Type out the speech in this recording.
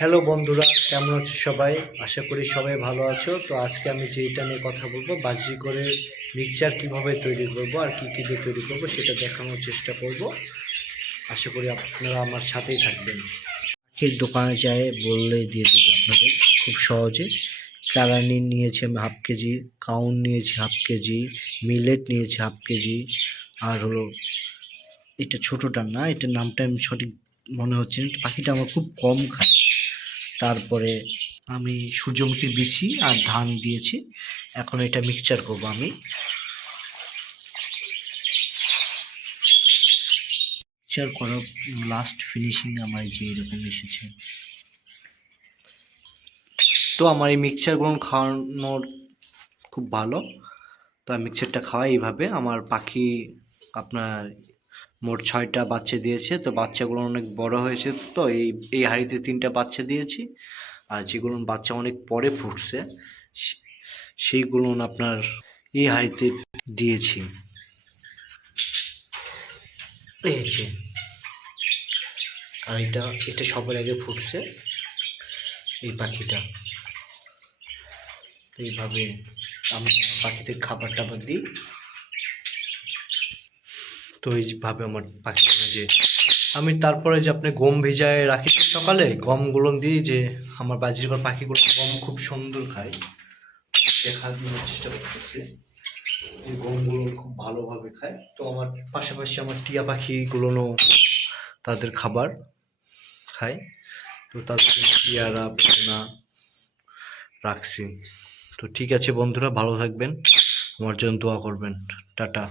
Hello বন্ধুরা, কেমন আছো সবাই? আশা করি সবাই ভালো আছো। তো আজকে আমি যেটা নিয়ে কথা বলবো, বাজি করে মিক্সচার কিভাবে তৈরি করব আর কি কী দিয়ে তৈরি করব সেটা দেখানোর চেষ্টা করব। আশা করি আপনারা আমার সাথেই থাকবেন। পাখির দোকানে যায় বললেই দিয়ে দেবে আপনাদের খুব সহজে। কালানি নিয়েছি আমি হাফ কেজি, কাউন নিয়েছি হাফ কেজি, মিলেট নিয়েছি হাফ কেজি, আর হলো এটা ছোটোটা না, এটার নামটা আমি সঠিক মনে হচ্ছে না, পাখিটা আমার খুব কম খায়। তারপরে আমি সূর্যমুখীর বিচি আর ধান দিয়েছি। এখন এটা মিক্সচার করব আমি। মিক্সচার করার লাস্ট ফিনিশিং আমার যে এরকম এসেছে। তো আমার এই মিক্সচারগুলো খাওয়ানোর খুব ভালো। তো আমি মিক্সচারটা খাওয়াই এইভাবে। আমার পাখি আপনার মোট 6টা বাচ্চা দিয়েছে। তো বাচ্চাগুলো অনেক বড় হয়েছে, তো এই হাঁড়িতে 3টা বাচ্চা দিয়েছি। আর যেগুলো বাচ্চা অনেক পরে ফুটছে সেইগুলো আপনার এই হাঁড়িতে দিয়েছি। এই যে, আর এটা সবার আগে ফুটছে এই পাখিটা। এইভাবে আমি পাখিদের খাবার টাবার দিই। তো এইভাবে আমার পাখিগুলো যে আমি তারপরে যে আপনি গম ভিজায় রাখি সকালে, গমগুলো দিই যে আমার বাজির ঘর পাখিগুলো গম খুব সুন্দর খায়। দেখানোর চেষ্টা করতেছি যে গমগুলো খুব ভালোভাবে খায়। তো আমার পাশাপাশি আমার টিয়া পাখিগুলো তাদের খাবার খায়। তো তাদের টিয়ারা না রাখছি। তো ঠিক আছে বন্ধুরা, ভালো থাকবেন, আমার জন্য দোয়া করবেন। টাটা।